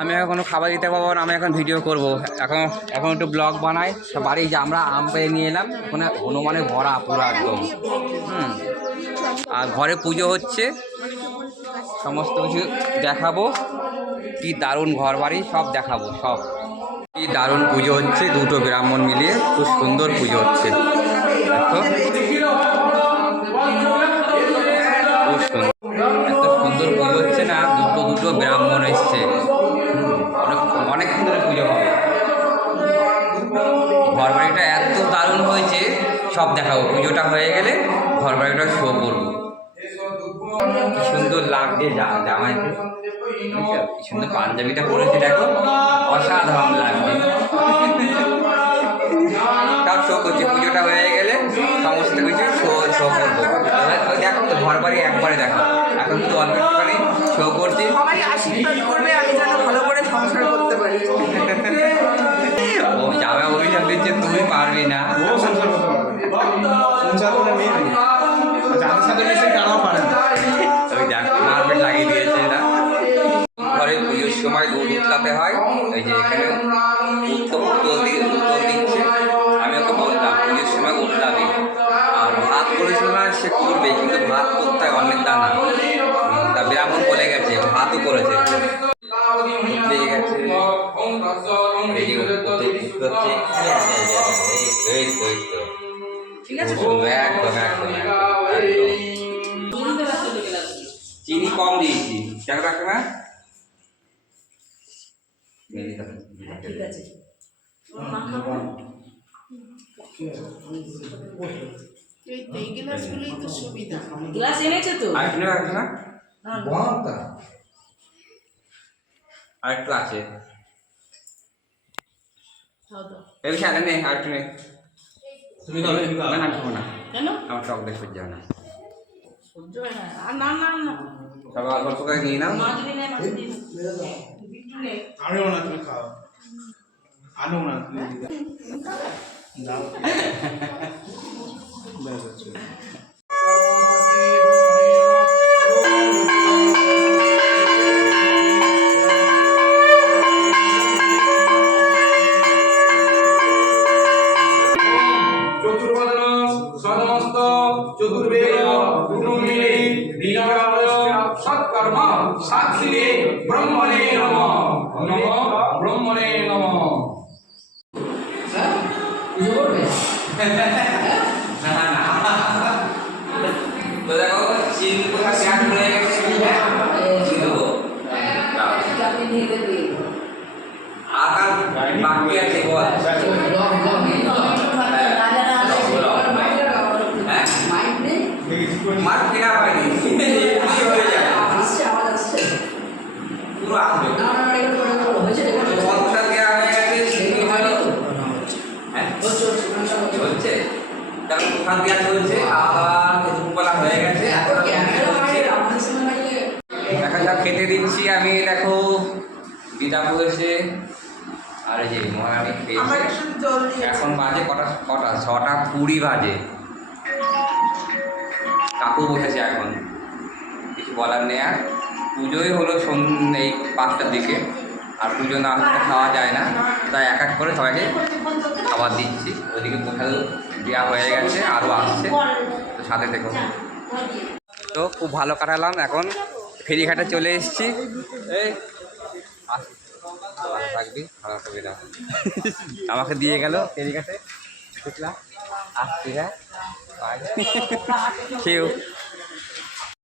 আমি এখন খাবার দিতে পারবো না, আমি এখন ভিডিও করব। এখন একটু ব্লগ বানাই। বাড়ি যে আমরা আম পেয়ে নিয়ে এলাম, ওখানে হনুমানে ভরা পুরো একদম। আর ঘরে পুজো হচ্ছে, সমস্ত কিছু দেখাবো। কি দারুণ ঘর বাড়ি সব দেখাবো, সব কি দারুণ পুজো হচ্ছে। দুটো ব্রাহ্মণ মিলিয়ে খুব সুন্দর পুজো হচ্ছে। দেখো খুব সুন্দর, এত সুন্দর পুজো হচ্ছে না। দুটো ব্রাহ্মণ এসছে, অনেক সুন্দর পুজো হবে। ঘর বাড়িটা এত দারুণ হয়েছে, সব দেখাবো। পুজোটা হয়ে গেলে ঘর বাড়িটা শো করবো। কি সুন্দর লাগছে জামাইকে, কি সুন্দর পাঞ্জাবিটা পরেছে, দেখো অসাধারণ লাগছে। সব শো করছে, পুজোটা হয়ে গেলে সমস্ত কিছু শো করবো। দেখো তো ঘর বাড়ি একবারে দেখো, এখন তো অল্প একটুখানি শো করছি। সবাই আশীর্বাদ করবে আমি যেন ভালো করে সংসার করতে পারি। ও জামাই অভিশাপ দিচ্ছে, তুমি পারবি না। মারপেট লাগিয়ে দিয়েছে এরা। ঘরে পুজোর সময় দুধ উতলাতে হয়, এই যে এখানে উত্তর দিচ্ছে। আমি ওকে বলতাম পুজোর সময় উতলাবি। আর ভাত করেছিল না, সে করবে, কিন্তু ভাত করতে হয় অনেক দানা। তা ব্রাহ্মণ বলে গেছে, ভাতও করেছে। উতলে গেছে, চিনি কম দিয়েছি, কেন রাখবে না? ঠিক আছে এই গ্লাসগুলোই তো সুবিধা। গ্লাস এনেছে তো আরেকটু আছে, এই খেলে নেই, আরেকটু নেই। তুমি খাবে? না না খাবো না, কেন? আমার টক দেখে সহ্য হয় না। সহ্য হয় না? আর না না না, তবে অল্প করে নিয়ে নাও। মাছ দিলে মাছ দিলে বিট্টু নে আমিও না, তুমি খাও। আনো না তুমি দাও। साक्षिणे ब्रह्मणे नमः नमः ब्रह्मणे नमः। তো দেখো চিনি কোথা শেয়ার করে গেছে, আকার বাকি আছে বল। মার কেনা হয়নি, হয়ে যায় পুরো আসবে। কতটা দেওয়া হয়ে গেছে চলছে, কারণ তুফান দেওয়া চলছে, আবার দুপুরবেলা হয়ে গেছে। দেখা যাক, খেতে দিচ্ছি আমি। দেখো দিদা বলেছে, আর এই যে মহারানী খেয়েছে। এখন বাজে কটা 6:20 বাজে। কাকু বসেছে, এখন কিছু বলার নেই। আর পুজোই হলো এই 5টার দিকে, আর পুজো না হলে খাওয়া যায় না, তাই এক এক করে সবাইকে খাবার দিচ্ছি। ওইদিকে প্রসাদ দেওয়া হয়ে গেছে, আরও আসছে, তো সাথে থেকো। তো খুব ভালো কাটালাম। এখন ফেরিঘাটে চলে এসেছি। এই ভালো থাকবি, ভালো থাকবি না। আমাকে দিয়ে গেল ফেরিঘাটে, দেখলাম আসছি। হ্যাঁ, কেউ